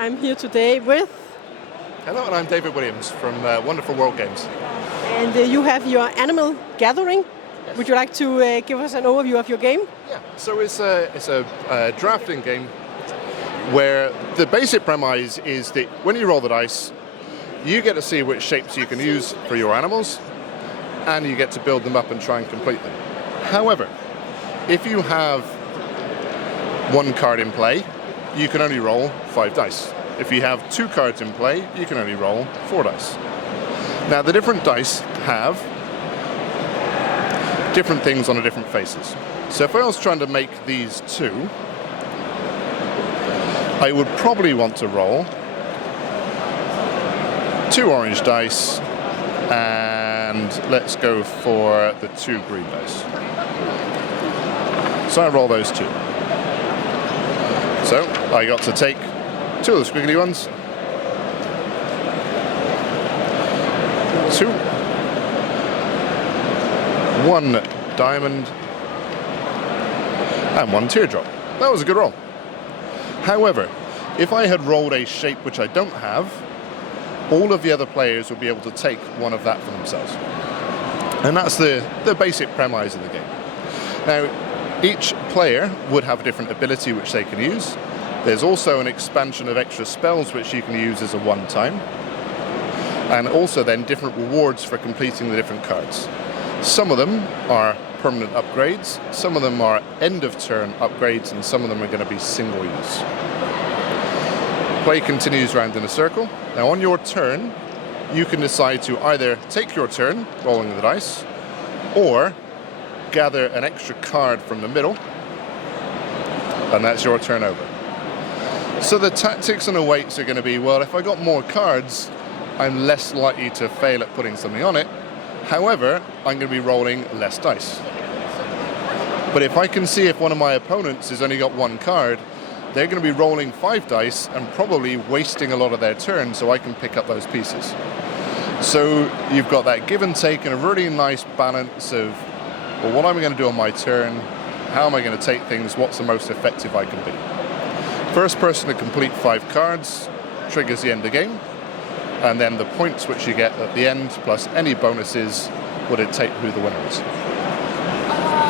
I'm here today with... Hello, and I'm David Williams from Wonderful World Games. And you have your animal gathering. Yes. Would you like to give us an overview of your game? Yeah, so it's a drafting game where the basic premise is that when you roll the dice, you get to see which shapes you can use for your animals, and you get to build them up and try and complete them. However, if you have one card in play, you can only roll 5 dice. If you have 2 cards in play, you can only roll 4 dice. Now, the different dice have different things on the different faces. So if I was trying to make these 2, I would probably want to roll 2 orange dice, and let's go for the 2 green dice. So I roll those 2. So I got to take 2 of the squiggly ones, 2, 1 diamond, and 1 teardrop. That was a good roll. However, if I had rolled a shape which I don't have, all of the other players would be able to take one of that for themselves. And that's the basic premise of the game. Now, each player would have a different ability which they can use. There's also an expansion of extra spells which you can use as a one-time. And also then different rewards for completing the different cards. Some of them are permanent upgrades, some of them are end-of-turn upgrades, and some of them are going to be single use. Play continues round in a circle. Now on your turn, you can decide to either take your turn, rolling the dice, or gather an extra card from the middle, and that's your turn over. So the tactics and the weights are going to be, well, if I got more cards, I'm less likely to fail at putting something on it. However, I'm going to be rolling less dice. But if I can see if one of my opponents has only got 1 card, they're going to be rolling 5 dice and probably wasting a lot of their turn, so I can pick up those pieces. So you've got that give and take and a really nice balance of, well, what am I going to do on my turn? How am I going to take things? What's the most effective I can be? First person to complete 5 cards triggers the end of the game, and then the points which you get at the end, plus any bonuses, will dictate who the winner is.